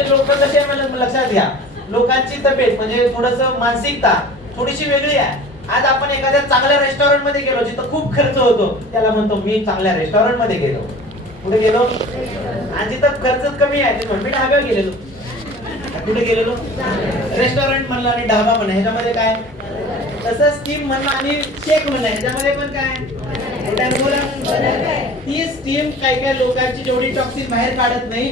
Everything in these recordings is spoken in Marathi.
म्हणजे लोक कसे आहे मला लक्षात घ्या, लोकांची तब्येत म्हणजे थोडंसं मानसिकता थोडीशी वेगळी आहे. आज आपण एखाद्या चांगल्या रेस्टॉरंट मध्ये गेलो जिथं खूप खर्च होतो, त्याला म्हणतो मी चांगल्या रेस्टॉरंट मध्ये गेलो. कुठे गेलो? आणि जिथं खर्च कमी आहे ते मी ढाब्यावर गेलेलो. कुठे गेलेलो? रेस्टॉरंट म्हणलं आणि ढाबा म्हणा, ह्याच्यामध्ये काय? तसं स्टीम म्हणणं आणि शेक म्हणणं ह्याच्यामध्ये पण काय? ही स्टीम काही लोकांची जेवढी टॉक्सिन बाहेर काढत नाही.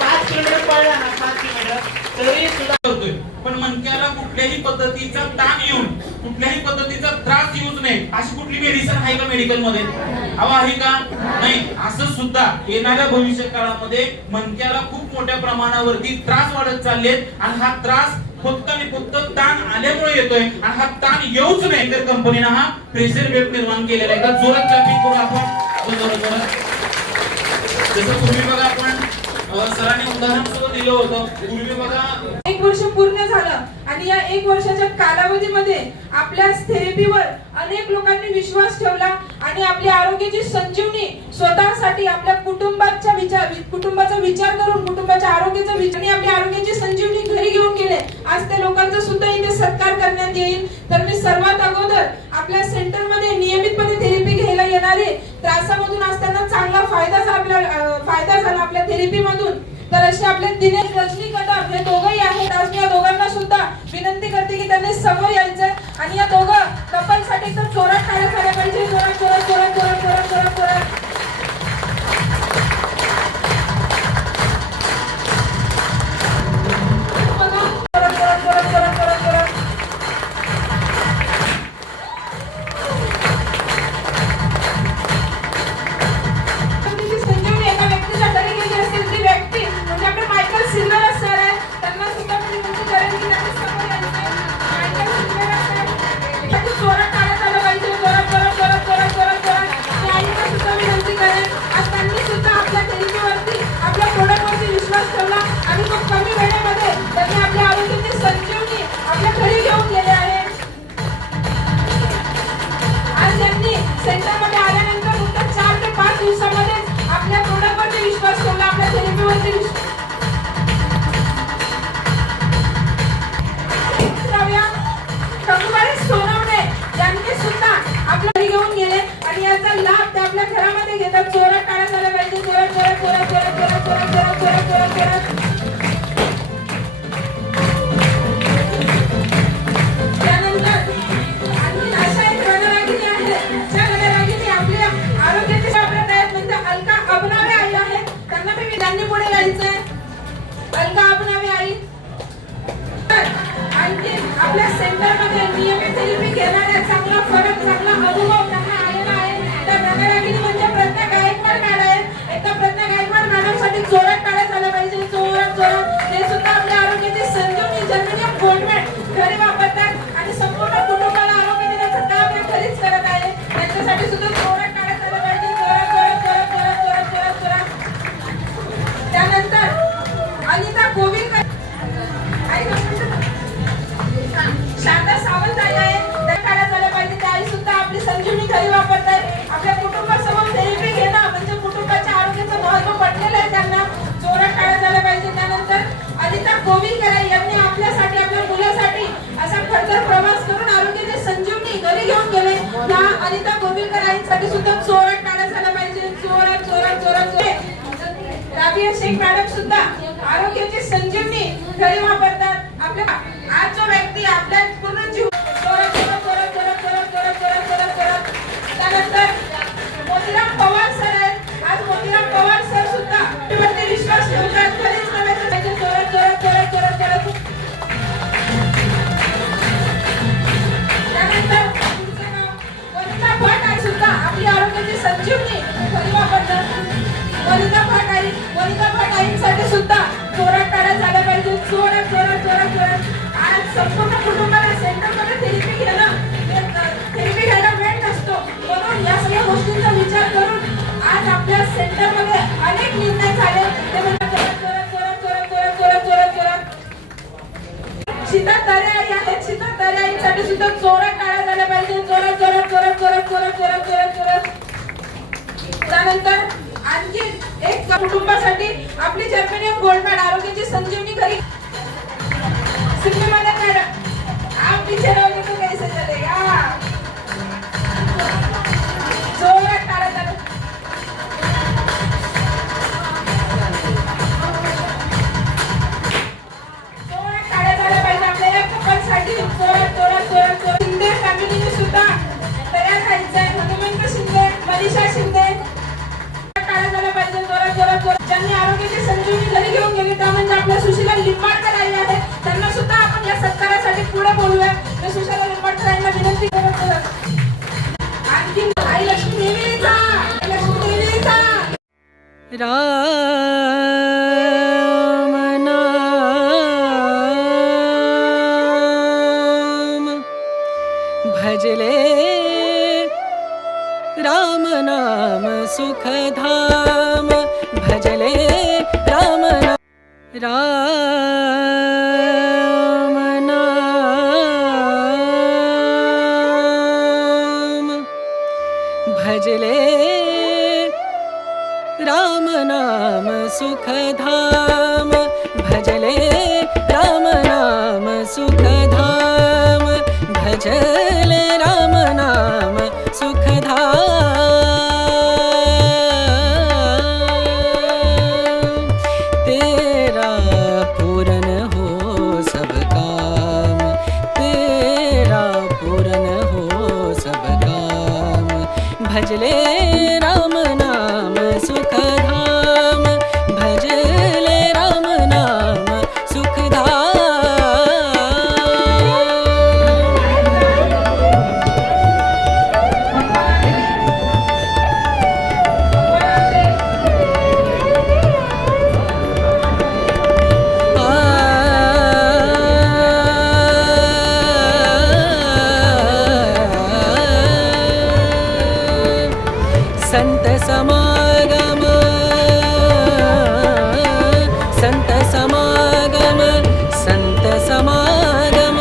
5 किलोमीटर पळला ना, 5 किलोमीटर तरी सुद्धा करतोय. पण मणक्याला कुठल्याही पद्धतीचा ताण येऊन कुठल्याही पद्धतीचा त्रास येऊच नये अशी कुठली मेडिसिन आहे का मेडिकल मध्ये? हवा आहे का? नाही. असं सुद्धा येणाऱ्या भविष्य काळामध्ये मणक्याला खूप मोठ्या प्रमाणावरती त्रास वाढत चाललेत आणि हा त्रास फक्त आणि फक्त ताण आल्यामुळे येतोय. आणि हा ताण येऊच नाही तर कंपनीने हा प्रेशर वेव्ह निर्माण केलेला आहे. का जोरात क्लॅपिंग करू आपण. जसं पूर्वी बघा आपण सरांनी उदाहरण सुद्धा दिलं होतं. पूर्वी बघा 1 वर्ष पूर्ण झालं आणि या 1 वर्षाच्या कालावधीमध्ये आपल्या थेरपीवर अनेक लोकांनी विश्वास ठेवला आणि आपल्या आरोग्याची संजीवनी स्वतःसाठी आपल्या कुटुंबाचा विचार करून कुटुंबाच्या आरोग्याचा विचार आणि आपल्या आरोग्याची संजीवनी घरी घेऊन गेले. आज त्या लोकांचा सुद्धा इथे सत्कार करण्यात येईल. तर मी सर्वात अगोदर आपल्या सेंटरमध्ये नियमितपणे थेरपी घ्यायला येणारे त्रासामधून असताना चांगला फायदा झाला आपल्या थेरपीमधून. तर असे आपले दिनेश रजनी कदम हे दोघंही आहेत. आज मी या दोघांना सुद्धा विनंती करते की त्यांनी समोर यायचं आणि या दोघं कपलसाठी तर जोरात टाळ्या झाल्या पाहिजे. जोरात जोरात जोरात जोरात जोरात जोरात जोरात सेंटरमध्ये आल्यानंतर फक्त 4 ते 5 दिवसामध्ये आपल्या प्रोडक्टवरती विश्वास ठेवला, आपल्या थेरपीवरती सोनवणे यांनी सुद्धा आपल्या घरी घेऊन गेले आणि याचा लाभ ते आपल्या घरामध्ये घेतात. जोरात टाळ्या झाल्या पाहिजे. जोरात जोरात जोरात जोरात जोरात जोरात जोरात जोरात जोरात जोरात आपल्या सेंटरमध्ये नियमित थेरपी घेणाऱ्या चांगला फरक चांगला अनुभव त्यांना आलेला आहे. त्या रणरागिणी म्हणजे प्रज्ञा गायकवाड मॅडम आहेत. एकदा प्रज्ञा गायकवाड मॅडमसाठी जोरात टाळ्या झाल्या पाहिजे. जोरात जोरात. ते सुद्धा आपल्या आरोग्याची संजीवनी जर्मेनियम गोल्डमेट घरी वापरतात आणि संपूर्ण कुटुंबाला आरोग्य देण्याचं काम हे घरीच करत आहे. त्यांच्यासाठी सुद्धा जोरात टाळ्या झाल्या पाहिजे. जोरात जोरात जोरात जोरात जोरात जोरात जोरात. त्यानंतर अनिता गोविंदकर शारदा सावंत आई आहे. त्या काळात झाल्या पाहिजे. त्या आई सुद्धा आपली संजीवनी घरी वापरतात. आपल्या कुटुंबासमोर थेरपी घेणं म्हणजे कुटुंबाच्या आरोग्याचं महत्व पडलेलं आहे त्यांना. जोरात टाळ्या झाल्या पाहिजे. त्यानंतर अनिता गोविंदकर यांनी आपल्यासाठी आपल्या मुलासाठी असा खडतर प्रवास करून आरोग्याची संजीवनी घरी घेऊन गेले. त्या अनिता गोविंदकर आईंसाठी सुद्धा जोरात टाळ्या झाल्या पाहिजे. जोरात जोरात जोरात जोरात. राबिया शेख मॅडम सुद्धा आरोग्याची संजीवनी घरी वापरतात. आपल्या आज जो व्यक्ती आपल्या पूर्ण जीव जोरात जोरात जोरात जोरात जोरात जोरात जोरात जोरात जोरात. त्यानंतर मोतीराम पवार सर आहेत. आज मोतीराम पवार सर सुद्धा वरती विश्वास ठेवतात. घरीच नव्हे तर जोरात जोरात जोरात जोरात जोरात. त्यानंतर वनिता भट आई सुद्धा आपली आरोग्याची संजीवनी घरी वापरतात. वनिता भट आईंसाठी सुद्धा जोरात टाळ्या झाल्या पाहिजे. जोरात जोरात जोरात जोरात. आज संपूर्ण कुटुंबाला सेंटरमध्ये थेरपी घ्यायला वेळ नसतो. म्हणून या सगळ्या गोष्टींचा विचार करून आज आपल्या सेंटरमध्ये अनेक निर्णय झाले. ते म्हणजे जोरात जोरात जोरात जोरात जोरात जोरात जोरात. सीता तारे आई आहेत. सीता तारे आईंसाठी सुद्धा जोरात टाळ्या झाल्या पाहिजे. जोरात जोरात जोरात जोरात जोरात जोरात जोरात जोरात. त्यानंतर आणखी एक कुटुंबासाठी आपली जर्मेनियम गोल्ड मॅडम राम नाम भजले राम नाम सुखधाम भजले राम नाम राम नाम भजले राम नाम सुखधाम भजले राम नाम सुखधाम भजले राम नाम सुखधाम तेरा पूरन हो सब काम तेरा पूरन हो सब काम भजले राम नाम सुखधाम भजले राम नाम संत समागम संत समागम संत समागम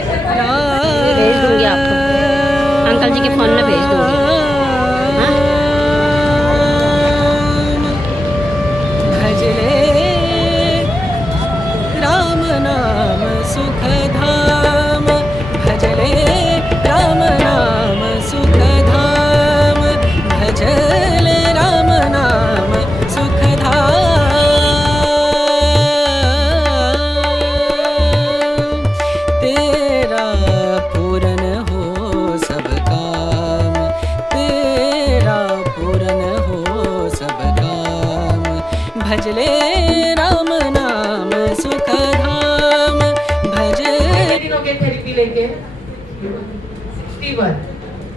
भेज दूंगी आपको अंकल जी के फोन में भेज दूंगी हाँ? भजले राम नाम सुखधाम भजले राम नाम सुखधाम भजले राम नाम सुखधाम तेरा पूरन हो सब काम तेरा पूरन हो सब काम भजले राम नाम सुखधाम भजले दिनों के थेरेपी लेके 61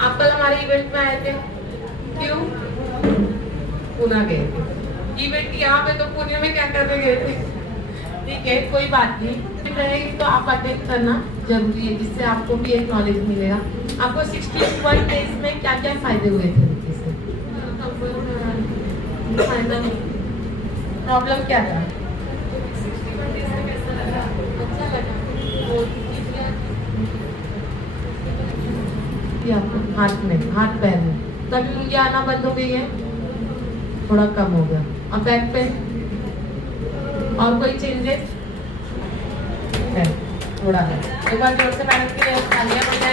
आप कल हमारे इवेंट में आए थे क्यों पुणे गए थे इवेंट यहाँ पे तो पुणे में क्या करने गए थे ठीक है कोई बात नहीं रहेगी तो आप अटेंड करना जरूरी है जिससे आपको भी एक नॉलेज मिलेगा आपको 61 डेज में क्या क्या फायदे हुए थे इससे फायदा नहीं प्रॉब्लम क्या था या हाथ में हाथ पैर में कभी उंगली आना बंद हो गई है थोड़ा कम हो गया अब बैक पे और कोई चेंजेस है थोड़ा है एक बार जोर से मैडम के लिए तालियां बजाएं